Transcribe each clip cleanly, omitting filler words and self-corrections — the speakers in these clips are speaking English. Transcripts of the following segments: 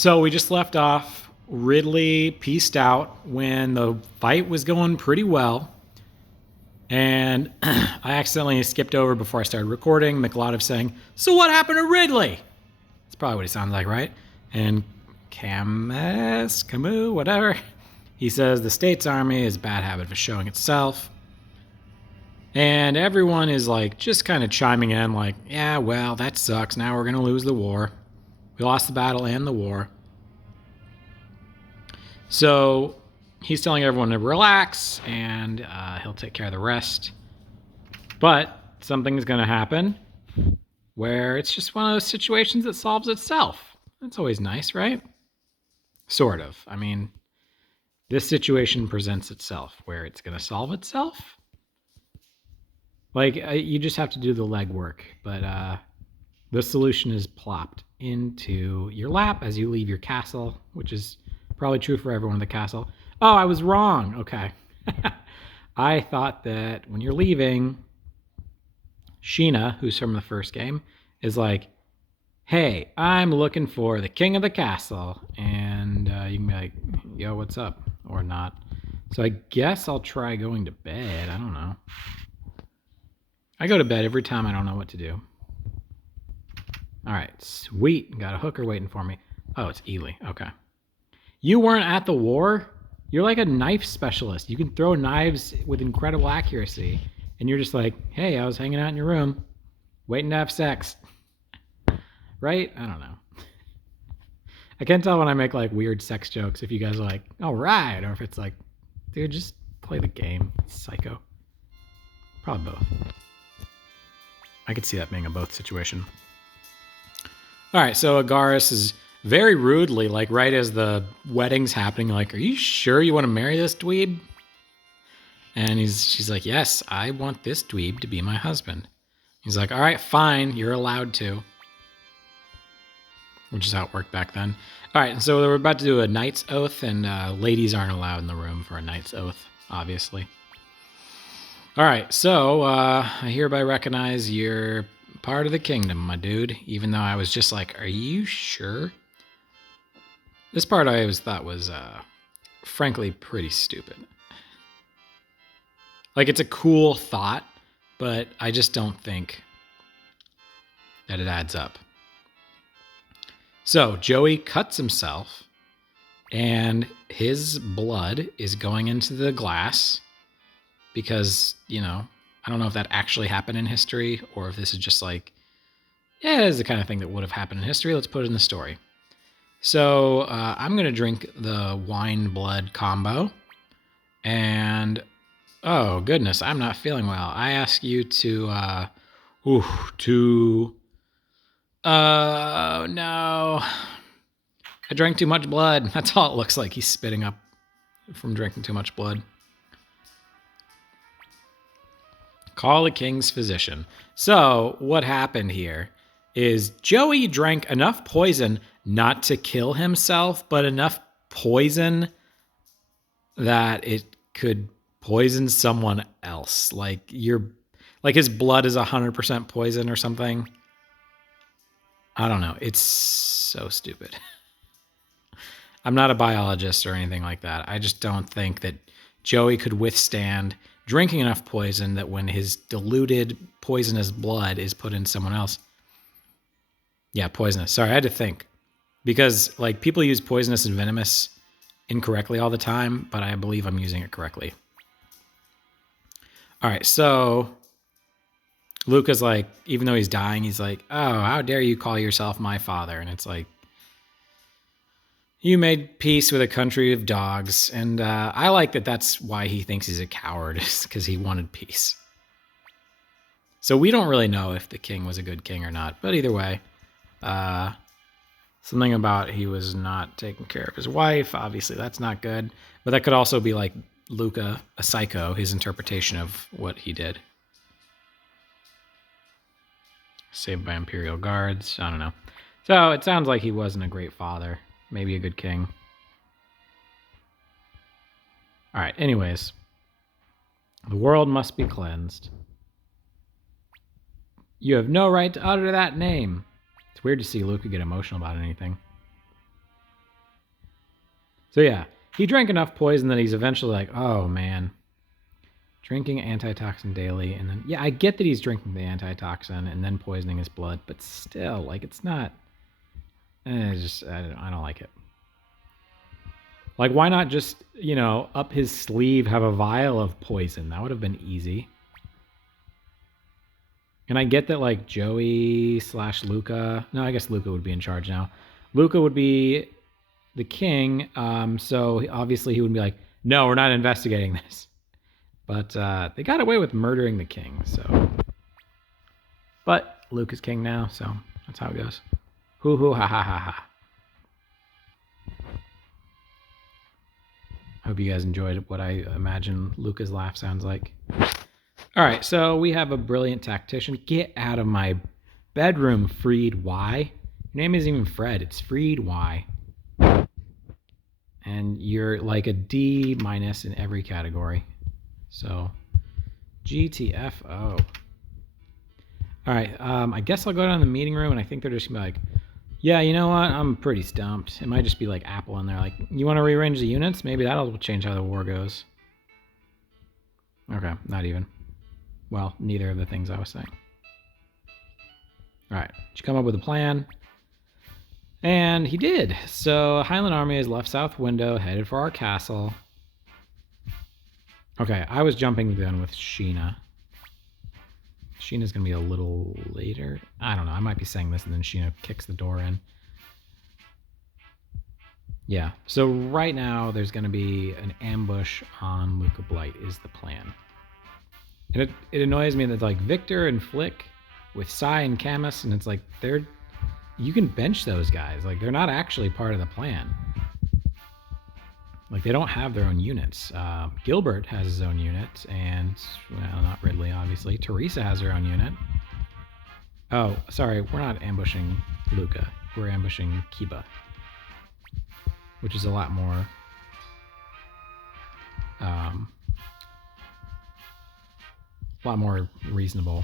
So we just left off. Ridley pieced out when the fight was going pretty well. And I accidentally skipped over before I started recording Miklotov saying, "So what happened to Ridley?" That's probably what he sounds like, right? And Camus, whatever. He says the state's army is a bad habit of showing itself. And everyone is like just kind of chiming in like, yeah, well, that sucks. Now we're going to lose the war. We lost the battle and the war. So he's telling everyone to relax and he'll take care of the rest. But something's going to happen where it's just one of those situations that solves itself. That's always nice, right? Sort of. I mean, this situation presents itself where it's going to solve itself. Like, you just have to do the legwork. But the solution is plopped into your lap as you leave your castle, which is probably true for everyone in the castle. Oh, I was wrong. Okay. I thought that when you're leaving, Sheena, who's from the first game, is like, hey, I'm looking for the king of the castle. And you can be like, yo, what's up? Or not. So I guess I'll try going to bed. I don't know. I go to bed every time I don't know what to do. All right, sweet. Got a hooker waiting for me. Oh, it's Ely. Okay. You weren't at the war? You're like a knife specialist. You can throw knives with incredible accuracy. And you're just like, hey, I was hanging out in your room, waiting to have sex. Right? I don't know. I can't tell when I make like weird sex jokes if you guys are like, all right, or if it's like, dude, just play the game. Psycho. Probably both. I could see that being a both situation. All right, so Agaris is very rudely, like right as the wedding's happening, like, are you sure you want to marry this dweeb? And she's like, yes, I want this dweeb to be my husband. He's like, all right, fine, you're allowed to. Which is how it worked back then. All right, so we're about to do a knight's oath, and ladies aren't allowed in the room for a knight's oath, obviously. All right, so I hereby recognize you're part of the kingdom, my dude, even though I was just like, are you sure? This part I always thought was, frankly, pretty stupid. Like, it's a cool thought, but I just don't think that it adds up. So Joey cuts himself, and his blood is going into the glass because, you know, I don't know if that actually happened in history or if this is just like, yeah, it's the kind of thing that would have happened in history. Let's put it in the story. So I'm going to drink the wine blood combo. And, oh, goodness, I'm not feeling well. I ask you to, oh, no. I drank too much blood. That's all it looks like. He's spitting up from drinking too much blood. Call the king's physician. So what happened here is Joey drank enough poison not to kill himself, but enough poison that it could poison someone else. Like his blood is 100% poison or something. I don't know. It's so stupid. I'm not a biologist or anything like that. I just don't think that Joey could withstand drinking enough poison that when his diluted poisonous blood is put in someone else. Yeah, poisonous. Sorry, I had to think. Because like people use poisonous and venomous incorrectly all the time, but I believe I'm using it correctly. All right, so Luca's like, even though he's dying, he's like, oh, how dare you call yourself my father? And it's like, you made peace with a country of dogs. And I like that that's why he thinks he's a coward, is because he wanted peace. So we don't really know if the king was a good king or not. But either way, something about he was not taking care of his wife. Obviously, that's not good. But that could also be like Luca, a psycho, his interpretation of what he did. Saved by Imperial guards. I don't know. So it sounds like he wasn't a great father. Maybe a good king. All right, anyways. The world must be cleansed. You have no right to utter that name. It's weird to see Luca get emotional about anything. So yeah, he drank enough poison that he's eventually like, oh man, drinking antitoxin daily, and then yeah, I get that he's drinking the antitoxin and then poisoning his blood, but still, like it's not. I don't like it. Like, why not just up his sleeve have a vial of poison? That would have been easy. And I get that like Joey / Luca. No, I guess Luca would be in charge now. Luca would be the king. So obviously he would be like, no, we're not investigating this. But they got away with murdering the king. So, but Luke is king now, so that's how it goes. Hoo hoo ha ha ha ha. Hope you guys enjoyed what I imagine Luca's laugh sounds like. All right, so we have a brilliant tactician. Get out of my bedroom, Freed Y. Your name isn't even Fred, it's Freed Y. And you're like a D- in every category. So, GTFO. All right, I guess I'll go down to the meeting room, and I think they're just gonna be like, yeah, you know what? I'm pretty stumped. It might just be like Apple in there. Like, you want to rearrange the units? Maybe that'll change how the war goes. Okay, not even. Well, neither of the things I was saying. All right, did you come up with a plan? And he did. So Highland Army has left South Window, headed for our castle. Okay, I was jumping the gun with Sheena. Sheena's going to be a little later. I don't know. I might be saying this and then Sheena kicks the door in. Yeah. So right now there's going to be an ambush on Luca Blight is the plan. And it annoys me that like Victor and Flick with Sai and Camus, and it's like you can bench those guys. Like they're not actually part of the plan. Like they don't have their own units. Gilbert has his own unit, and well, not Ridley, obviously. Teresa has her own unit. Oh, sorry, we're not ambushing Luca. We're ambushing Kiba, which is a lot more reasonable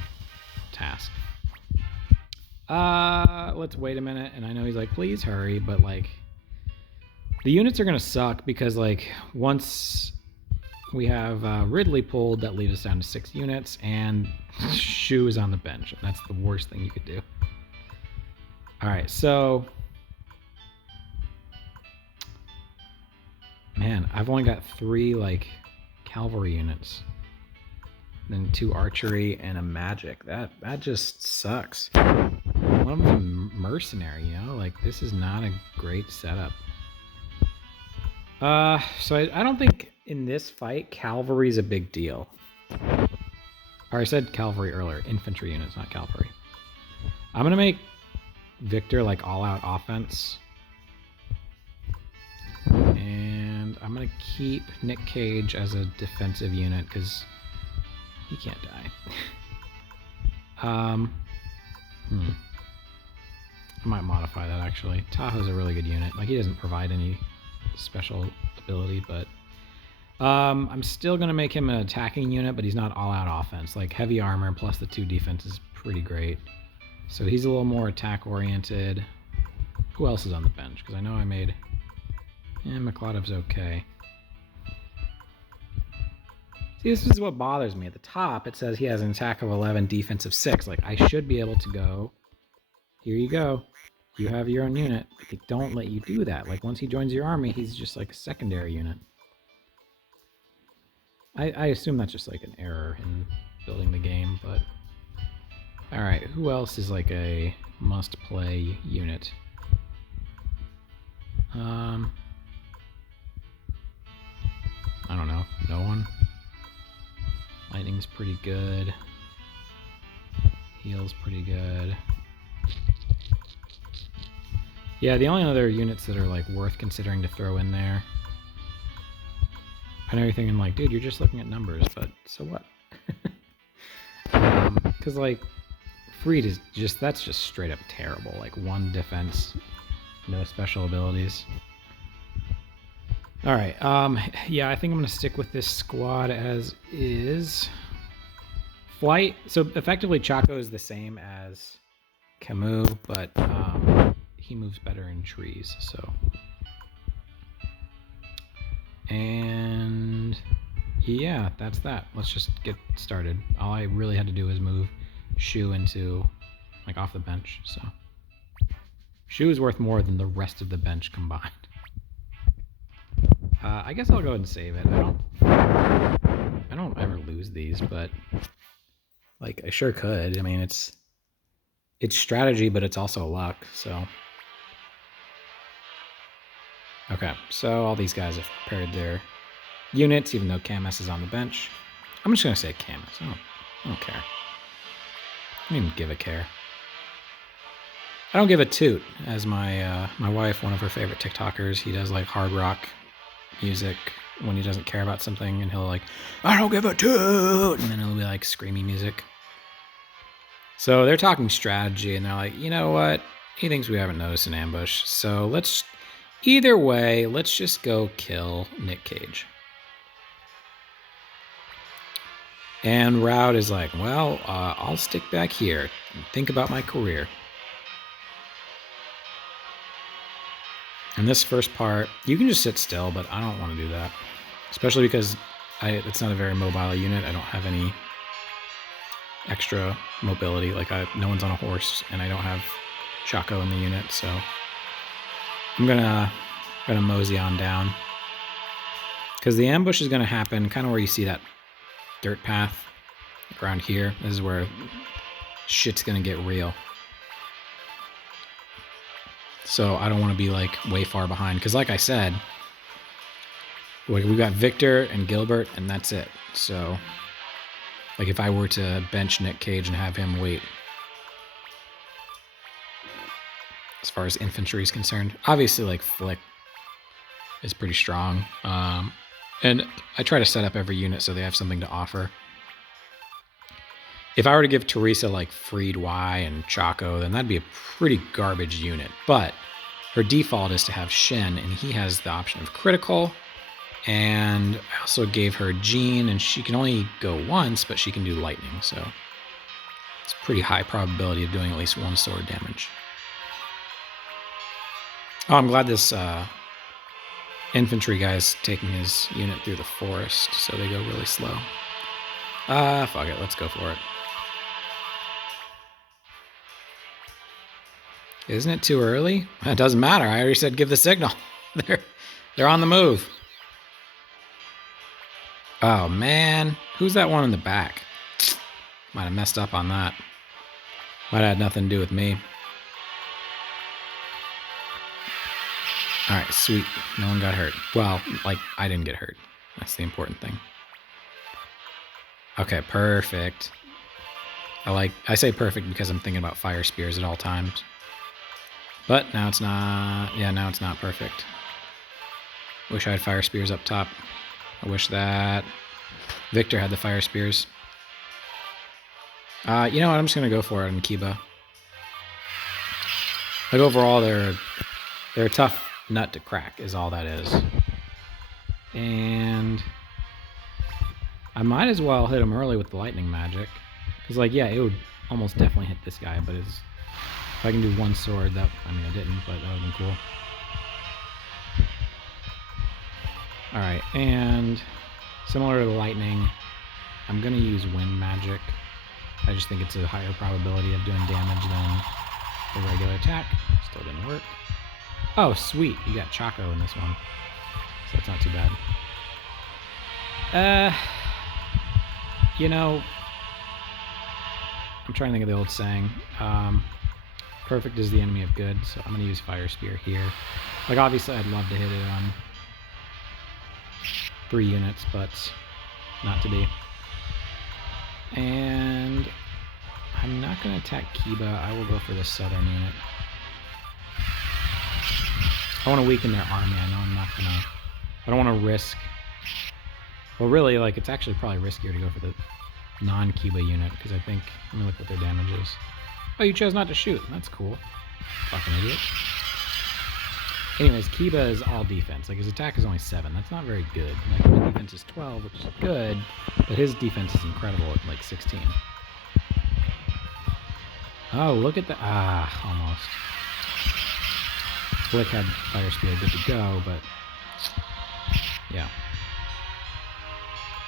task. Let's wait a minute, and I know he's like, please hurry, but like. The units are going to suck because, like, once we have Ridley pulled, that leaves us down to 6 units, and Shu is on the bench. And that's the worst thing you could do. All right, so... Man, I've only got 3, like, cavalry units. Then 2 archery and a magic. That just sucks. One of them's a mercenary, you know? Like, this is not a great setup. So I don't think in this fight cavalry's a big deal. Or I said cavalry earlier, infantry units, not cavalry. I'm gonna make Victor like all-out offense, and I'm gonna keep Nick Cage as a defensive unit because he can't die. I might modify that actually. Tahoe's a really good unit. Like he doesn't provide any special ability, but I'm still going to make him an attacking unit, but he's not all-out offense. Like heavy armor plus the 2 defense is pretty great. So he's a little more attack-oriented. Who else is on the bench? Because I know I made... Makladov's okay. See, this is what bothers me. At the top, it says he has an attack of 11, defense of 6. Like, I should be able to go... Here you go. You have your own unit, but they don't let you do that. Like, once he joins your army, he's just like a secondary unit. I assume that's just like an error in building the game, but... Alright, who else is like a must-play unit? I don't know. No one? Lightning's pretty good. Heal's pretty good. Yeah, the only other units that are like worth considering to throw in there. I know you're thinking like, dude, you're just looking at numbers, but so what? Because like, Freed is that's just straight up terrible. Like 1 defense, no special abilities. All right, yeah, I think I'm gonna stick with this squad as is. Flight. So effectively, Chaco is the same as Camus, but he moves better in trees, so And yeah, that's that. Let's just get started. All I really had to do was move Shu into, like, off the bench, so. Shu is worth more than the rest of the bench combined. I guess I'll go ahead and save it. I don't ever lose these, but like I sure could. I mean, it's strategy, but it's also luck. So okay, so all these guys have paired their units, even though Camus is on the bench. I'm just gonna say Camus. I don't care. I don't even give a care. I don't give a toot, as my my wife, one of her favorite TikTokers, he does like hard rock music when he doesn't care about something, and he'll like, I don't give a toot, and then it'll be like screamy music. So they're talking strategy, and they're like, you know what? He thinks we haven't noticed an ambush, so either way, let's just go kill Nick Cage. And Roud is like, well, I'll stick back here and think about my career. And this first part, you can just sit still, but I don't want to do that. Especially because it's not a very mobile unit. I don't have any extra mobility. Like, no one's on a horse, and I don't have Chaco in the unit, so I'm gonna mosey on down. Because the ambush is gonna happen kind of where you see that dirt path around here. This is where shit's gonna get real. So I don't want to be like way far behind, because like I said, we got Victor and Gilbert, and that's it. So like if I were to bench Nick Cage and have him wait, as far as infantry is concerned, obviously like Flick is pretty strong, and I try to set up every unit so they have something to offer. If I were to give Teresa like Freed Y and Chaco, then that'd be a pretty garbage unit. But her default is to have Shen, and he has the option of critical. And I also gave her Jean, and she can only go once, but she can do lightning. So it's a pretty high probability of doing at least one sword damage. Oh, I'm glad this infantry guy's taking his unit through the forest, so they go really slow. Fuck it, let's go for it. Isn't it too early? It doesn't matter. I already said give the signal. They're on the move. Oh, man. Who's that one in the back? Might have messed up on that. Might have had nothing to do with me. All right, sweet. No one got hurt. Well, like, I didn't get hurt. That's the important thing. Okay, perfect. I say perfect because I'm thinking about fire spears at all times. But now it's not, now it's not perfect. Wish I had fire spears up top. I wish that Victor had the fire spears. You know what, I'm just gonna go for it on Kiba. Like overall, they're a tough nut to crack, is all that is. And I might as well hit him early with the lightning magic. Because, like, yeah, it would almost definitely hit this guy, but if I can do one sword, I mean, I didn't, but that would have been cool. Alright, and similar to the lightning, I'm going to use wind magic. I just think it's a higher probability of doing damage than the regular attack. Still didn't work. Oh, sweet, you got Chaco in this one, so that's not too bad. You know, I'm trying to think of the old saying. Perfect is the enemy of good, so I'm going to use Fire Spear here. Like, obviously, I'd love to hit it on 3 units, but not to be. And I'm not going to attack Kiba. I will go for the southern unit. I want to weaken their army. I know I'm not going to... I don't want to risk... Well, really, like, it's actually probably riskier to go for the non-Kiba unit, because I think... Let me look what their damage is. Oh, you chose not to shoot. That's cool. Fucking idiot. Anyways, Kiba is all defense. Like, his attack is only 7. That's not very good. Like, my defense is 12, which is good, but his defense is incredible at, like, 16. Oh, look at the... almost. Flick had Fire Spear good to go, but... Yeah.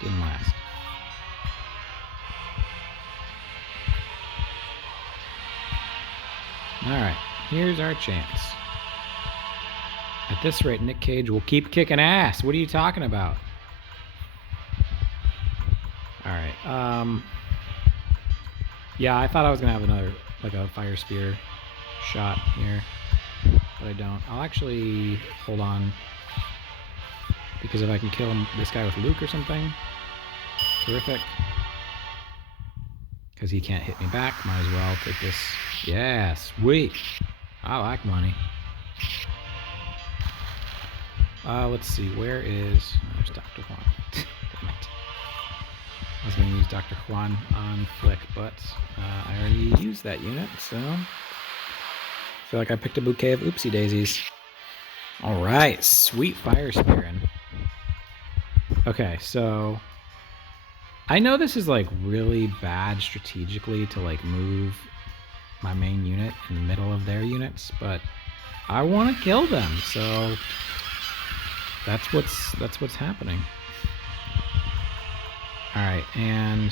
Didn't last. Alright, here's our chance. At this rate, Nick Cage will keep kicking ass. What are you talking about? Alright, yeah, I thought I was gonna have another, like a fire spear shot here, but I don't. I'll actually hold on, because if I can kill this guy with Luke or something, terrific. Because he can't hit me back, might as well take this. Yeah, sweet. I like money. Let's see, where is... Oh, there's Dr. Juan. Damn it. I was going to use Dr. Juan on Flick, but I already used that unit, so... I feel like I picked a bouquet of oopsie daisies. Alright, sweet fire spearing. Okay, so... I know this is like really bad strategically to like move my main unit in the middle of their units, but I want to kill them, so that's what's happening. All right, and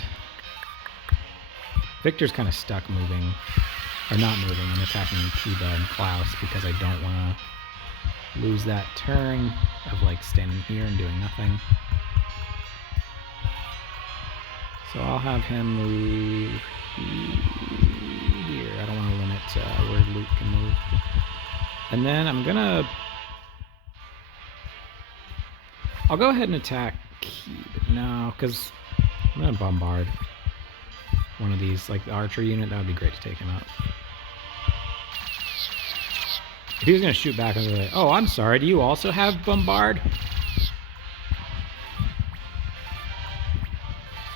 Victor's kind of stuck moving, or not moving, and attacking Kiba and Klaus because I don't want to lose that turn of like standing here and doing nothing. So I'll have him move here. I don't want to limit where Luke can move. And then I'll go ahead and attack Kiba. No, because I'm going to bombard one of these, like the archer unit. That would be great to take him out. If he was going to shoot back, I was like, oh, I'm sorry, do you also have bombard?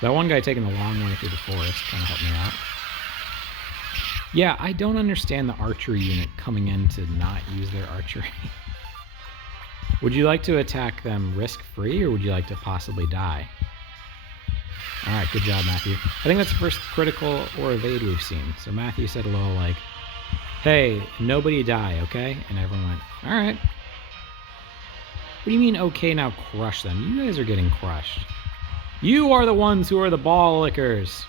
That one guy taking the long way through the forest trying to help me out. Yeah, I don't understand the archery unit coming in to not use their archery. Would you like to attack them risk-free, or would you like to possibly die? Alright, good job, Matthew. I think that's the first critical or evade we've seen. So Matthew said a little like, hey, nobody die, okay? And everyone went, alright. What do you mean, okay, now crush them? You guys are getting crushed. You are the ones who are the ball lickers.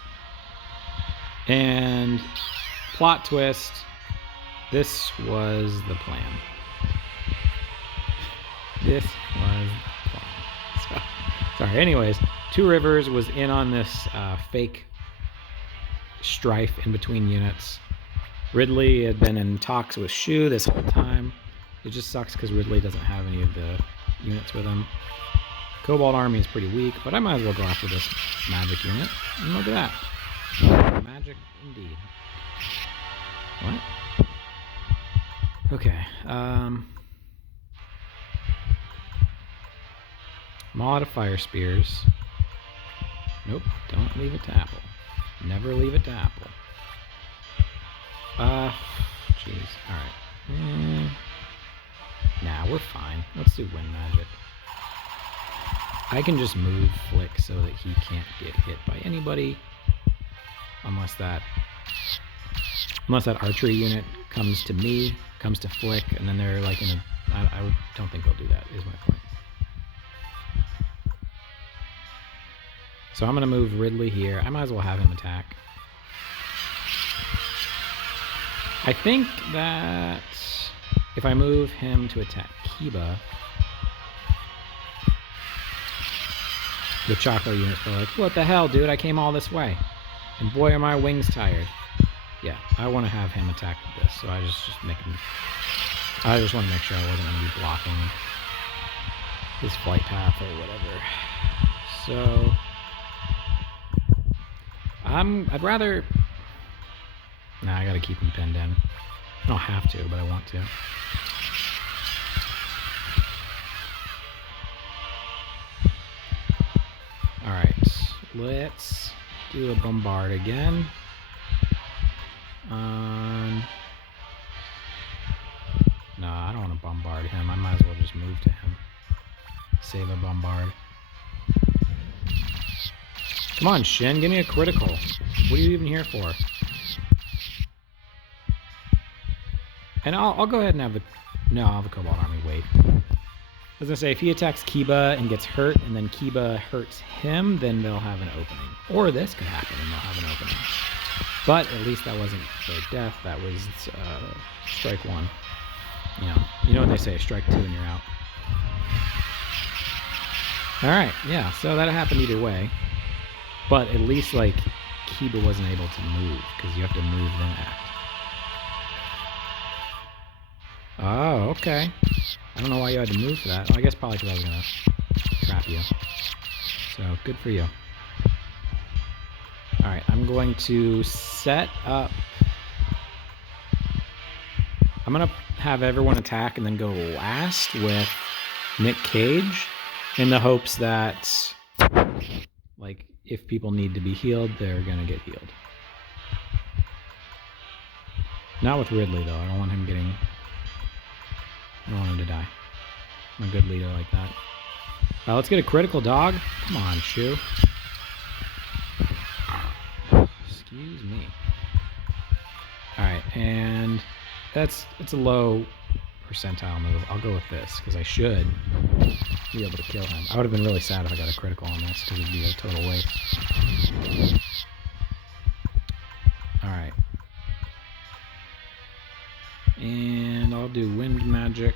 And plot twist, this was the plan. This was the plan. So, sorry, anyways, Two Rivers was in on this fake strife in between units. Ridley had been in talks with Shu this whole time. It just sucks because Ridley doesn't have any of the units with him. Cobalt Army is pretty weak, but I might as well go after this magic unit. And look at that. Magic indeed. What? Okay. I'm all out of fire spears. Nope, don't leave it to Apple. Never leave it to Apple. Jeez. Alright. Nah, we're fine. Let's do wind magic. I can just move Flick so that he can't get hit by anybody. Unless that archery unit comes to me, comes to Flick, and then they're like in a... I don't think they'll do that, is my point. So I'm going to move Ridley here. I might as well have him attack. I think that if I move him to attack Kiba, the Choco units are like, what the hell, dude? I came all this way. And boy, are my wings tired. Yeah, I want to have him attack this, so I just want to make sure I wasn't going to be blocking his flight path or whatever. So I'd rather... Nah, I gotta keep him pinned in. I don't have to, but I want to. Alright, let's do a bombard again. No, I don't want to bombard him. I might as well just move to him. Save a bombard. Come on, Shin, give me a critical. What are you even here for? And I'll go ahead and have the... No, I'll have the Cobalt Army wait. was gonna say, if he attacks Kiba and gets hurt, and then Kiba hurts him, then they'll have an opening. Or this could happen and they'll have an opening. But at least that wasn't their death, that was strike one. You know what they say, strike two and you're out. Alright, yeah, so that happened either way. But at least, like, Kiba wasn't able to move, because you have to move then act. Oh, okay. I don't know why you had to move for that. Well, I guess probably because I was going to trap you. So, good for you. Alright, I'm going to set up... I'm going to have everyone attack and then go last with Nick Cage in the hopes that, like, if people need to be healed, they're going to get healed. Not with Ridley, though. I don't want him getting... I don't want him to die. I'm a good leader like that. Let's get a critical, dog. Come on, Shu. Excuse me. Alright, and it's a low percentile move. I'll go with this, because I should be able to kill him. I would have been really sad if I got a critical on this, because it'd be a total waste. Alright. And I'll do wind magic.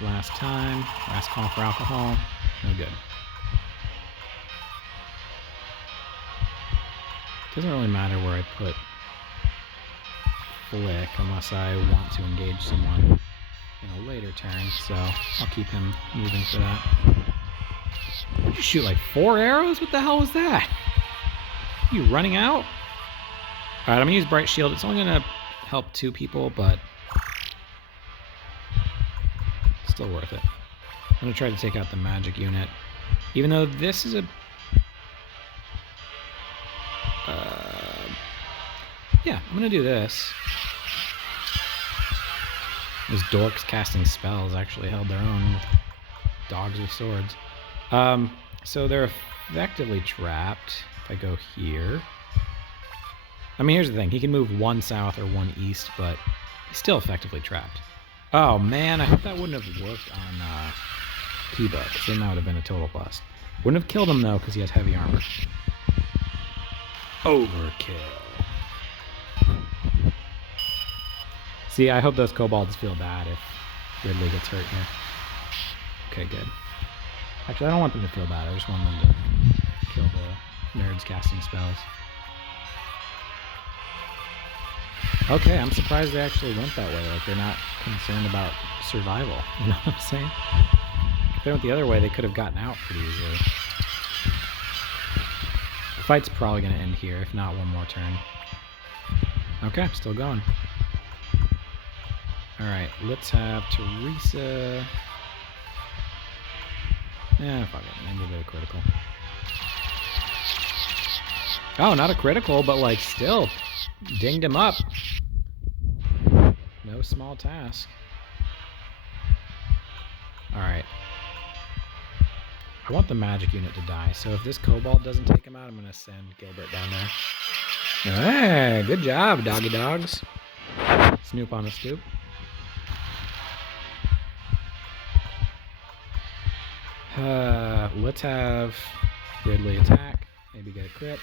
Last time. Last call for alcohol. No good. Doesn't really matter where I put Flick unless I want to engage someone in a later turn, so I'll keep him moving for that. Did you shoot like 4 arrows? What the hell was that? Are you running out? Alright, I'm gonna use Bright Shield. It's only gonna help 2 people, but still worth it. I'm gonna try to take out the magic unit, even though this is a yeah, I'm gonna do this. Those dorks casting spells actually held their own with dogs with swords. So they're effectively trapped. If I go here, I mean, here's the thing: he can move 1 south or 1 east, but he's still effectively trapped. Oh man, I hope that wouldn't have worked on Kiba, because then that would have been a total bust. Wouldn't have killed him though, because he has heavy armor. Overkill. See, I hope those kobolds feel bad if Ridley gets hurt here. Okay, good. Actually, I don't want them to feel bad. I just want them to kill the nerds casting spells. Okay, I'm surprised they actually went that way. Like, they're not concerned about survival. You know what I'm saying? If they went the other way, they could have gotten out pretty easily. The fight's probably going to end here, if not one more turn. Okay, still going. Alright, let's have Teresa. Yeah, fuck it. Maybe a bit of critical. Oh, not a critical, but like still. Dinged him up. No small task. Alright. I want the magic unit to die, so if this kobold doesn't take him out, I'm going to send Gilbert down there. Hey, good job, doggy dogs. Snoop on the stoop. Let's have Ridley attack. Maybe get a crit.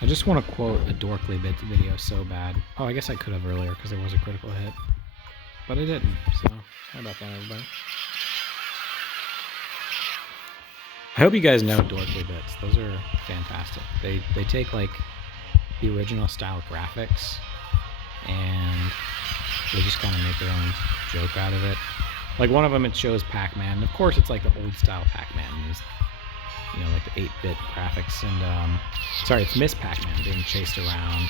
I just want to quote a Dorkly Bits video so bad. Oh, I guess I could have earlier because there was a critical hit. But I didn't, so how about that, everybody? I hope you guys know Dorkly Bits. Those are fantastic. They take like the original style graphics and they just kind of make their own joke out of it. Like one of them, it shows Pac-Man. Of course, it's like the old style Pac-Man. He's, you know, like the 8-bit graphics. And, sorry, it's Miss Pac-Man being chased around.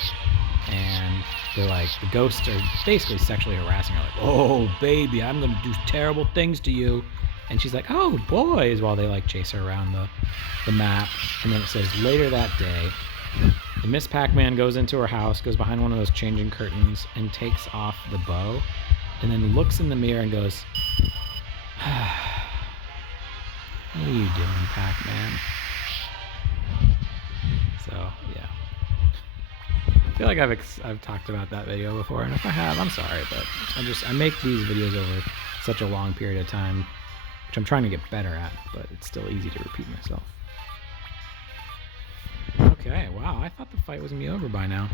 And they're like, the ghosts are basically sexually harassing her. Like, oh, baby, I'm going to do terrible things to you. And she's like, oh, boys, while they like chase her around the map. And then it says, later that day, the Miss Pac-Man goes into her house, goes behind one of those changing curtains, and takes off the bow. And then looks in the mirror and goes, what are you doing, Pac-Man? So, yeah. feel like I've talked about that video before, and if I have, I'm sorry, but I make these videos over such a long period of time, which I'm trying to get better at, but it's still easy to repeat myself. Okay, wow, I thought the fight was gonna be over by now.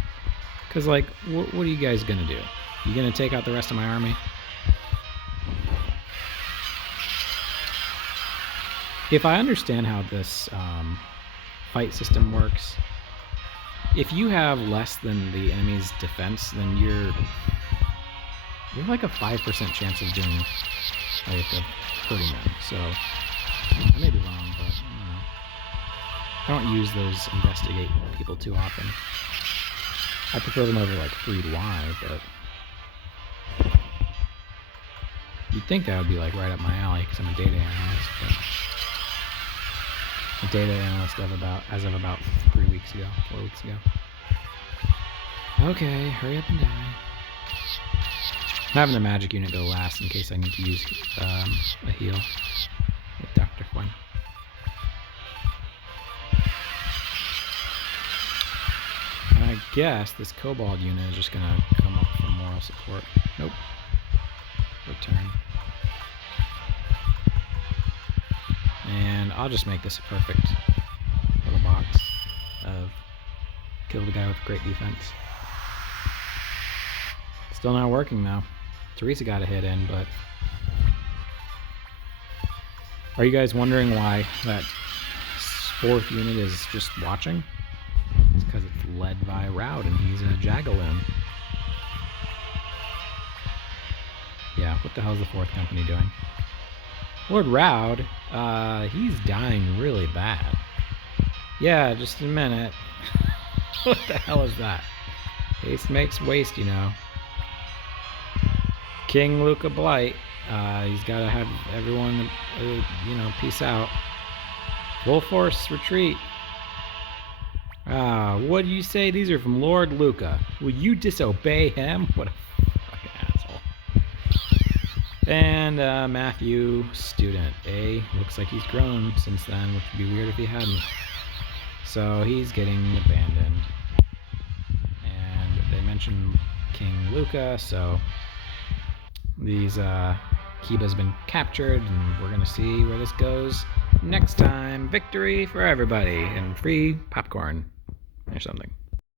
Cause like, what are you guys gonna do? You gonna take out the rest of my army? If I understand how this fight system works, if you have less than the enemy's defense, then you're like a 5% chance of doing like of hurting them. So I may be wrong, but I don't use those investigate people too often. I prefer them over like Freed Y, but you'd think that would be like right up my alley because I'm a data analyst. But a data analyst as of about 4 weeks ago. Okay, hurry up and die. I'm having the magic unit go last in case I need to use a heal with Dr. Quinn. And I guess this kobold unit is just gonna come up for moral support. Nope. Return. And I'll just make this a perfect little box of kill the guy with great defense. Still not working though. Teresa got a hit in, but are you guys wondering why that 4th unit is just watching? It's because it's led by Raud and he's a Jagaloon. Yeah, what the hell is the 4th company doing? Lord Raud, he's dying really bad. Yeah, just a minute. What the hell is that? Haste makes waste, you know. King Luca Blight, he's got to have everyone, peace out. Full force retreat. What do you say? These are from Lord Luca. Will you disobey him? What a fucking asshole. And Matthew, student A, looks like he's grown since then, which would be weird if he hadn't. So he's getting abandoned. And they mentioned King Luca, so these Kiba's been captured, and we're gonna see where this goes next time. Victory for everybody and free popcorn or something.